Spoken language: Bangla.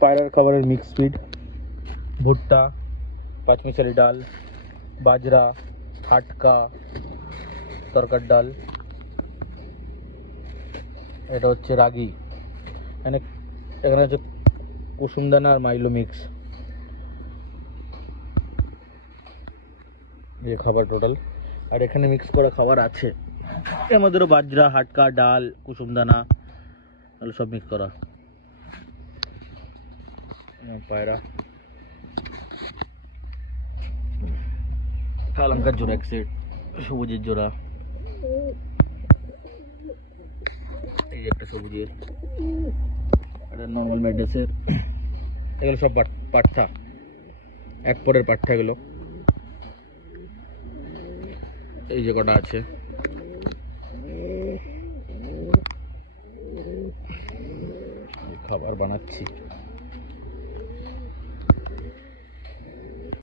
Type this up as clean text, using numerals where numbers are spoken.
পায়রার খাবারের মিক্স ফিড, ভুট্টা, পাঁচমিশালি ডাল, বাজরা, হাটকা, তরকার ডাল, এটা হচ্ছে রাগি, এখানে হচ্ছে কুসুমদানা আর মাইলো মিক্স। এই খাবার টোটাল। আর এখানে মিক্স করা খাবার আছে, এর মধ্যেও বাজরা, হাটকা, ডাল, কুসুমদানা সব মিক্স করা। পায়রা কালাঙ্কার জোড়া এক সেট, সবুজের জোড়া, এই যে একটা সবুজের, এটা নর্মাল মেডেসের। এগুলো সব পাঠা, এক পরের পাঠা এগুলো। এই যে কটা আছে, খাবার বানাচ্ছি।